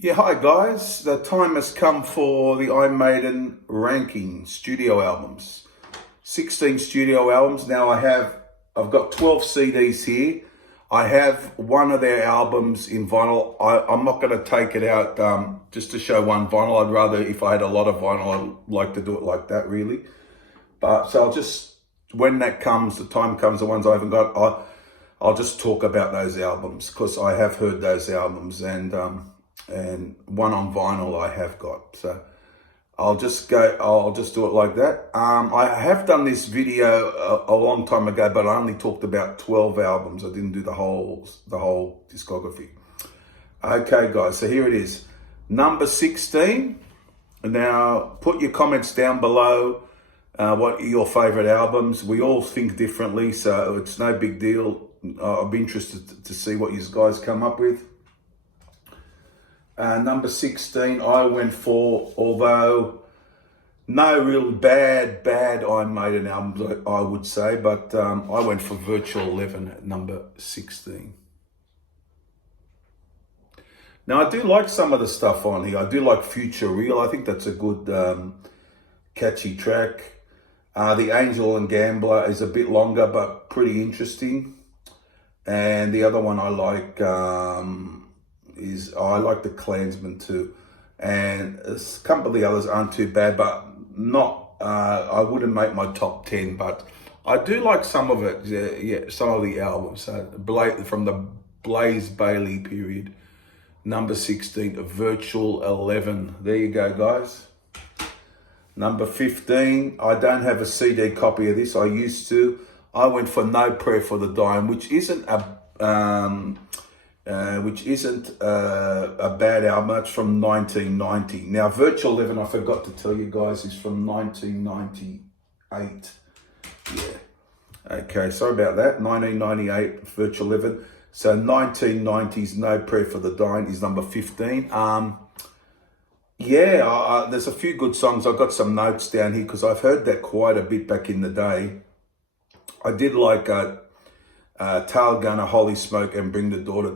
Yeah, hi guys. The time has come for the Maiden ranking studio albums. 16 studio albums. Now I've got 12 CDs here. I have one of their albums in vinyl. I'm not going to take it out just to show one vinyl. I'd rather, if I had a lot of vinyl, I'd like to do it like that really. But so I'll just, when that comes, the time comes, the ones I haven't got, I'll just talk about those albums because I have heard those albums and one on vinyl I have got. So I'll just do it like that. I have done this video a long time ago, but I only talked about 12 albums. I didn't do the whole discography. Okay, guys, so here it is. Number 16. Now, put your comments down below. What are your favorite albums? We all think differently, so it's no big deal. I'll be interested to see what you guys come up with. Number 16, I went for, although no real bad Iron Maiden albums, I would say, but I went for Virtual 11 at number 16. Now, I do like some of the stuff on here. I do like Future Real. I think that's a good, catchy track. The Angel and Gambler is a bit longer, but pretty interesting. And the other one I like I like the Klansman too. And a couple of the others aren't too bad, but not, I wouldn't make my top 10, but I do like some of it. Yeah, some of the albums. From the Blaze Bayley period. Number 16, Virtual 11. There you go, guys. Number 15, I don't have a CD copy of this. I used to. I went for No Prayer for the Dying, which isn't a bad album. It's from 1990. Now, Virtual 11, I forgot to tell you guys, is from 1998. Yeah. Okay, sorry about that. 1998, Virtual 11. So 1990s, No Prayer for the Dying is number 15. There's a few good songs. I've got some notes down here because I've heard that quite a bit back in the day. I did like Tail Gunner, Holy Smoke, and Bring Your Daughter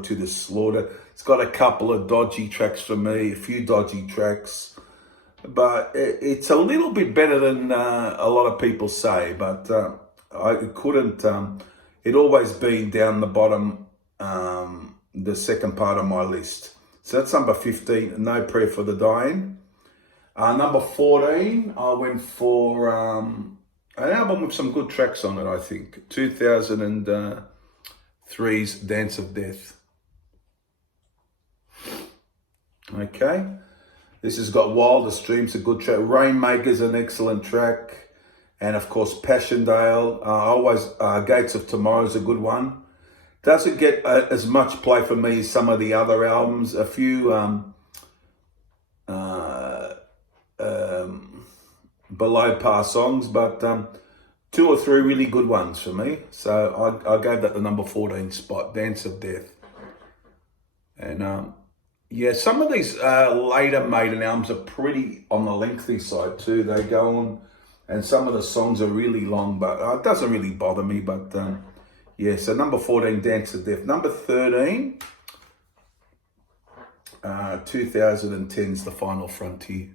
to the Slaughter. It's got a couple of dodgy tracks for me, a few dodgy tracks, but it's a little bit better than a lot of people say. But it always been down the bottom, the second part of my list. So that's number 15, No Prayer for the Dying. Number 14, I went for an album with some good tracks on it, I think. 2003's Dance of Death. Okay. This has got Wildest Dreams, a good track. Rainmaker's an excellent track. And of course, Passchendaele. Gates of Tomorrow's a good one. Doesn't get as much play for me as some of the other albums. A few below par songs, but 2 or 3 really good ones for me. So I gave that the number 14 spot, Dance of Death. And some of these later Maiden albums are pretty on the lengthy side too. They go on, and some of the songs are really long, but it doesn't really bother me. But so number 14, Dance of Death. Number 13, 2010's The Final Frontier.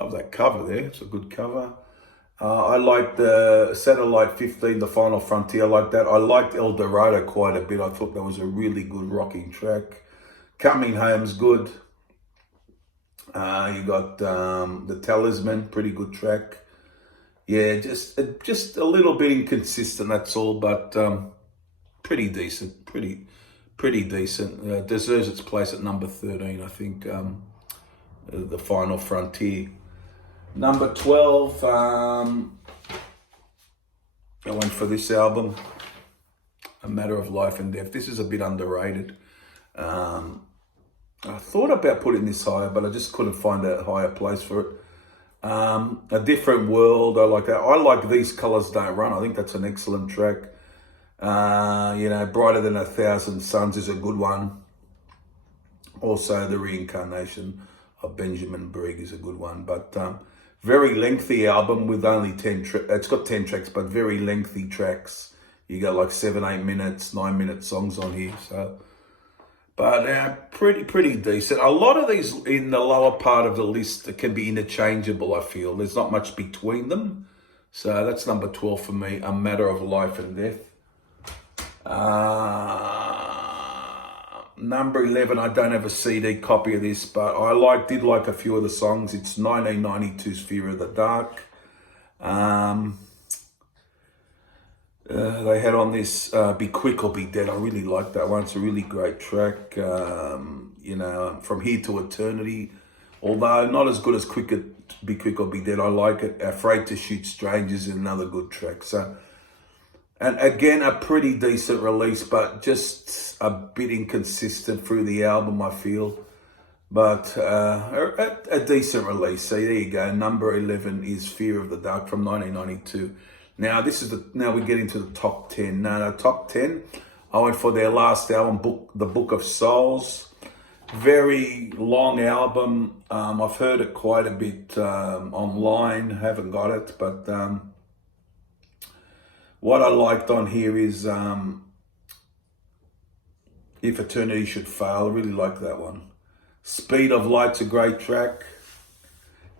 Love that cover there. It's a good cover. I like the Satellite 15, The Final Frontier. I like that. I liked El Dorado quite a bit. I thought that was a really good rocking track. Coming Home's good. You got The Talisman, pretty good track. Yeah, just a little bit inconsistent, that's all, but pretty decent. Pretty decent. Deserves its place at number 13, I think. The Final Frontier. Number 12, I went for this album, A Matter of Life and Death. This is a bit underrated. I thought about putting this higher, but I just couldn't find a higher place for it. A Different World, I like that. I like These Colors Don't Run. I think that's an excellent track. Brighter Than 1,000 Suns is a good one. Also, The Reincarnation of Benjamin Brigg is a good one. But very lengthy album with only 10 tracks. It's got 10 tracks, but very lengthy tracks. You got like 7, 8 minutes, 9-minute songs on here. So, but pretty decent. A lot of these in the lower part of the list can be interchangeable, I feel. There's not much between them. So that's number 12 for me, A Matter of Life and Death. Number 11, I don't have a CD copy of this, but I did like a few of the songs. It's 1992's Fear of the Dark. They had on this Be Quick or Be Dead. I really like that one. It's a really great track. You know, From Here to Eternity. Although not as good as Be Quick or Be Dead, I like it. Afraid to Shoot Strangers is another good track. So, and again, a pretty decent release, but just a bit inconsistent through the album, I feel. But a decent release. So there you go. Number 11 is Fear of the Dark from 1992. Now now we get into the top 10. Now the top 10, I went for their last album, The Book of Souls. Very long album. I've heard it quite a bit online. Haven't got it, but what I liked on here is If Eternity Should Fail. I really like that one. Speed of Light's a great track.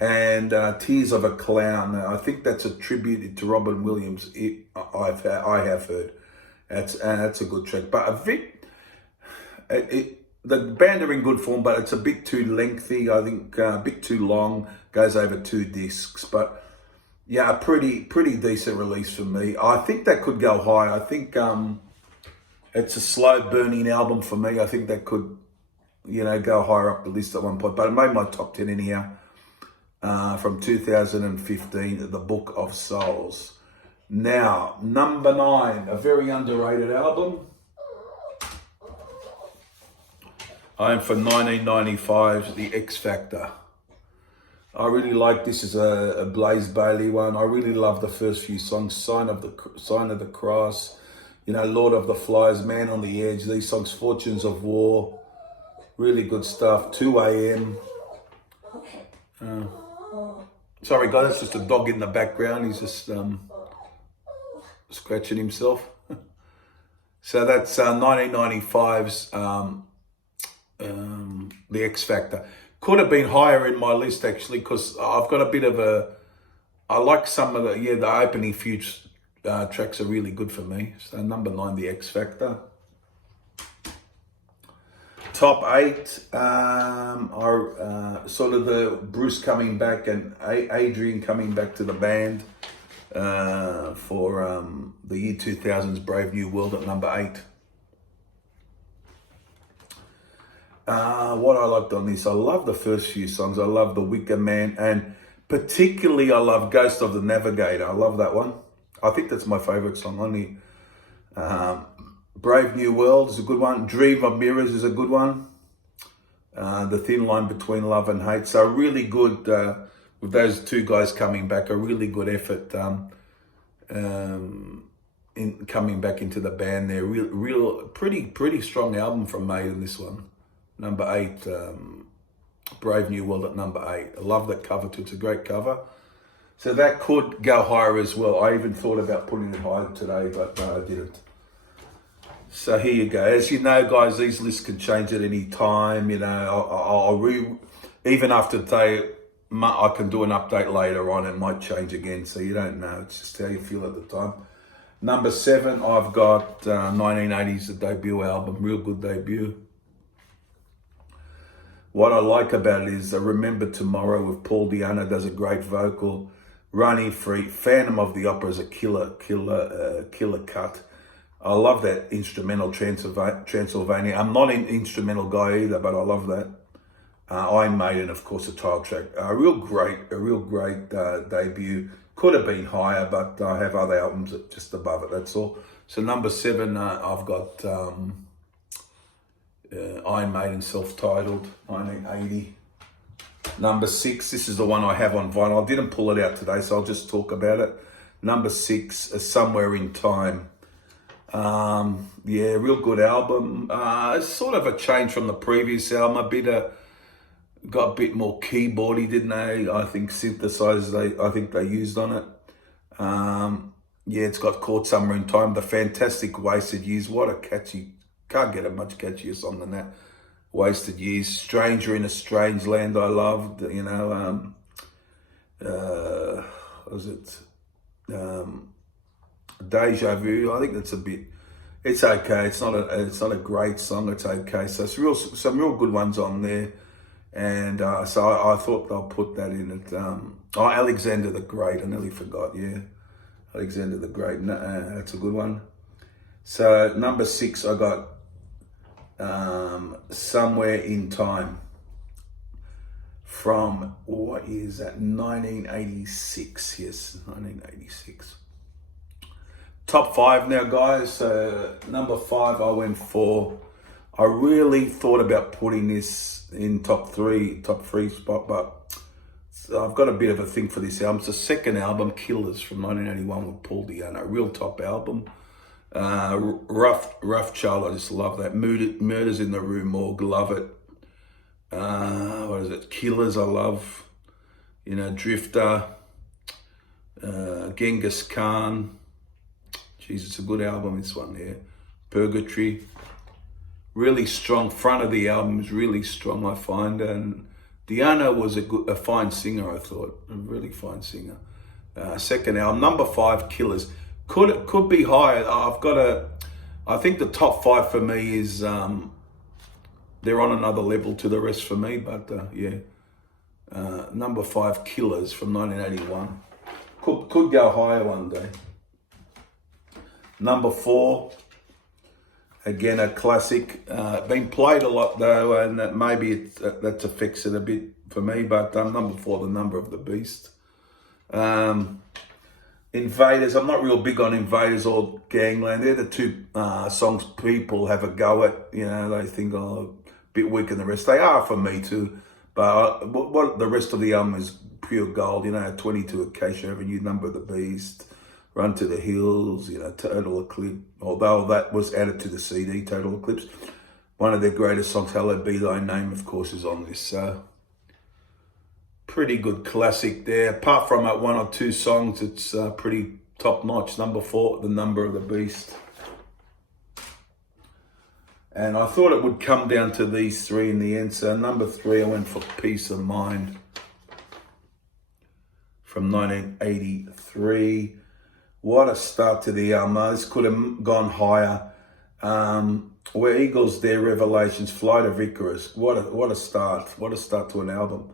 And Tears of a Clown. I think that's a tribute to Robin Williams. I have heard. That's a good track. But the band are in good form, but it's a bit too lengthy. I think a bit too long. Goes over 2 discs. But yeah, a pretty decent release for me. I think that could go high. I think it's a slow burning album for me. I think that could, go higher up the list at one point. But it made my top 10 anyhow. From 2015, The Book of Souls. Now, number 9, a very underrated album. I'm for 1995's The X Factor. I really like this is a Blaze Bayley one. I really love the first few songs. Sign of the Cross, Lord of the Flies, Man on the Edge. These songs, Fortunes of War, really good stuff. 2 a.m. Sorry guys, that's just a dog in the background. He's just scratching himself. So that's 1995's The X Factor. Could have been higher in my list actually, because I've got a bit of I like some of the opening few tracks are really good for me. So number 9, The X Factor. Top 8, sort of the Bruce coming back and Adrian coming back to the band for the year 2000's Brave New World at number 8. What I liked on this, I love the first few songs. I love The Wicker Man, and particularly I love Ghost of the Navigator. I love that one. I think that's my favourite song on here. Brave New World is a good one. Dream of Mirrors is a good one. The Thin Line Between Love and Hate. So really good, with those two guys coming back, a really good effort in coming back into the band there. Real pretty strong album from Maiden, this one. Number 8, Brave New World at number 8. I love that cover too. It's a great cover. So that could go higher as well. I even thought about putting it higher today, but I didn't. So here you go. As you know, guys, these lists can change at any time. Even after today, I can do an update later on. It might change again, so you don't know. It's just how you feel at the time. Number 7, I've got 1980's the debut album. Real good debut. What I like about it is Remember Tomorrow with Paul Di'Anno does a great vocal. Running Free, Phantom of the Opera is a killer cut. I love that instrumental Transylvania. I'm not an instrumental guy either, but I love that. I'm Maiden, of course, a title track. A real great debut. Could have been higher, but I have other albums just above it, that's all. So number 7, I've got Iron Maiden, self-titled, 1980. Number 6, this is the one I have on vinyl. I didn't pull it out today, so I'll just talk about it. Number 6, Somewhere in Time. Real good album. It's sort of a change from the previous album. Got a bit more keyboardy, didn't they? I think synthesizers. I think they used on it. yeah, it's got Caught Summer in Time, The Fantastic Wasted Years. What a catchy, can't get a much catchier song than that. Wasted Years, Stranger in a Strange Land, I loved, you know, was it Deja Vu? I think that's a bit, it's okay. It's not a great song. It's okay. So it's some real good ones on there. And so I thought I'll put that in it. Alexander the Great, I nearly forgot, yeah. Alexander the Great, that's a good one. So number 6, I got Somewhere in Time from, what year is that? 1986, yes, 1986. Top 5 now, guys. Number 5, I went for, I really thought about putting this in top three spot, but I've got a bit of a thing for this album. It's the second album, Killers, from 1981 with Paul Di'Anno. Real top album. Rough Child, I just love that. Murders in the Rue Morgue, love it. What is it? Killers, I love. You know, Drifter, Genghis Khan. Jeez, it's a good album, this one here. Purgatory. Really strong. Front of the album is really strong, I find. And Di'Anno was a fine singer, I thought. A really fine singer. Second album, number 5, Killers. Could be higher. I think the top 5 for me is, they're on another level to the rest for me, but yeah. Number 5, Killers from 1981. Could go higher one day. Number 4, again, a classic. Been played a lot though, and that maybe that affects it a bit for me. But number 4, The Number of the Beast. Invaders. I'm not real big on Invaders or Gangland. They're the two songs people have a go at. You know, they think, oh, a bit weak than the rest. They are for me too. But what the rest of the album is pure gold. You know, 22 Acacia Avenue, Number of the Beast, Run to the Hills, you know, Total Eclipse, although that was added to the CD, Total Eclipse. One of their greatest songs, Hallowed Be Thy Name, of course, is on this. So, pretty good classic there. Apart from 1 or 2 songs, it's pretty top-notch. Number 4, The Number of the Beast. And I thought it would come down to these 3 in the end. So, number 3, I went for Peace of Mind from 1983. What a start to the album. This could have gone higher. Where Eagles Dare, Revelations, Flight of Icarus. What a start. What a start to an album.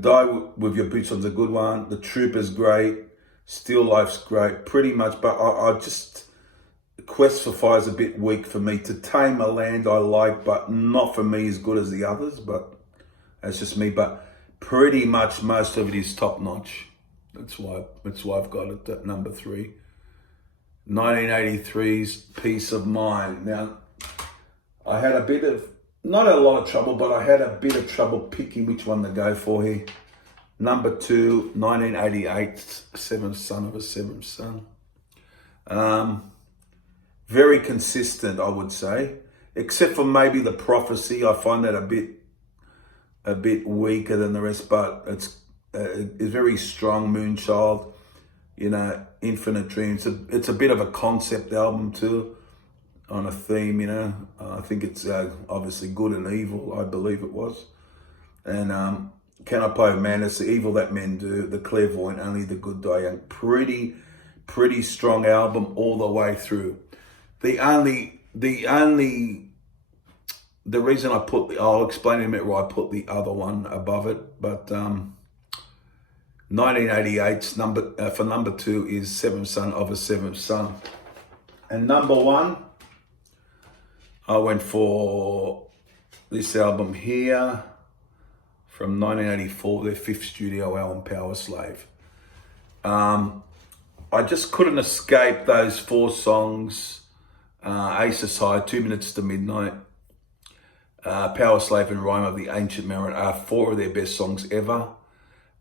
Die With Your Boots On's a good one. The Trooper's great. Still Life's great. Pretty much, but I just... Quest for Fire's a bit weak for me. To Tame a Land I like, but not for me as good as the others. But that's just me. But pretty much most of it is top notch. That's why I've got it at number 3. 1983's Peace of Mind. Now, I had a bit of, not a lot of trouble, but I had a bit of trouble picking which one to go for here. Number 2, 1988's Seventh Son of a Seventh Son. Very consistent, I would say, except for maybe The Prophecy. I find that a bit weaker than the rest, but it's very strong. Moonchild, you know, Infinite Dreams. It's a bit of a concept album too, on a theme, you know. I think it's obviously good and evil, I believe it was. And Can I Play with Madness, The Evil That Men Do, The Clairvoyant, Only the Good Die Young. Pretty strong album all the way through. The reason I'll explain in a minute why I put the other one above it, but 1988's for number 2 is Seventh Son of a Seventh Son. And number 1, I went for this album here from 1984, their 5th studio album, Power Slave. I just couldn't escape those 4 songs. Ace Aside, 2 Minutes to Midnight, Power Slave and Rhyme of the Ancient Mariner are 4 of their best songs ever.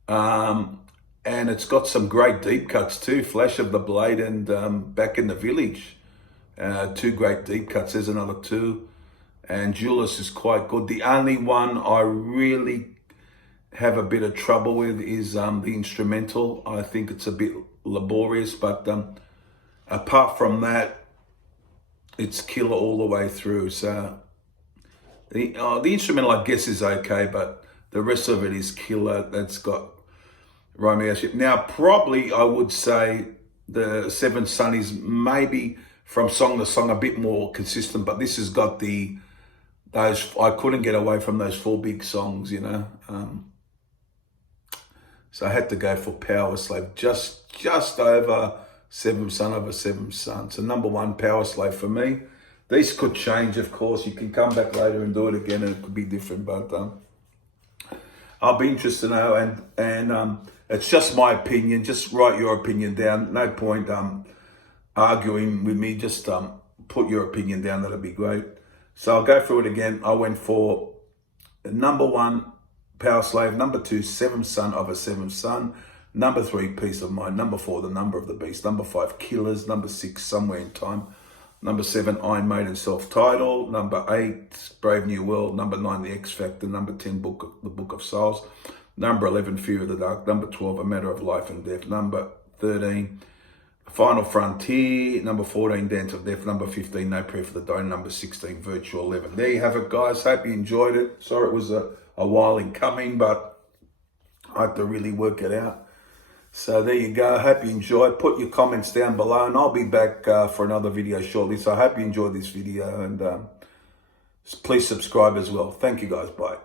And it's got some great deep cuts too. Flash of the Blade and Back in the Village. 2 great deep cuts. There's another 2. And Julius is quite good. The only one I really have a bit of trouble with is the instrumental. I think it's a bit laborious, but Apart from that, it's killer all the way through. So the instrumental, I guess, is okay, but the rest of it is killer. That's got Romeo. Now, probably I would say the Seventh Son is maybe from song to song a bit more consistent, but this has got those. I couldn't get away from those 4 big songs, you know. So I had to go for Power Slave, just over Seventh Son over Seventh Son. So number 1, Power Slave for me. These could change, of course. You can come back later and do it again, and it could be different. But I'll be interested to know, and it's just my opinion. Just write your opinion down. No point arguing with me. Just put your opinion down. That'll be great. So I'll go through it again. I went for number 1, Power Slave. Number 2, Seventh Son of a Seventh Son. Number 3, Peace of Mind. Number 4, The Number of the Beast. Number 5, Killers. Number 6, Somewhere in Time. Number 7, Iron Maiden self-titled. Number 8, Brave New World. Number 9, The X Factor. Number 10, The Book of Souls. Number 11, Fear of the Dark. Number 12, A Matter of Life and Death. Number 13, Final Frontier. Number 14, Dance of Death. Number 15, No Prayer for the Dying. Number 16, Virtual 11. There you have it, guys. Hope you enjoyed it. Sorry it was a while in coming, but I had to really work it out. So there you go. Hope you enjoyed. Put your comments down below, and I'll be back for another video shortly. So I hope you enjoyed this video, and please subscribe as well. Thank you, guys. Bye.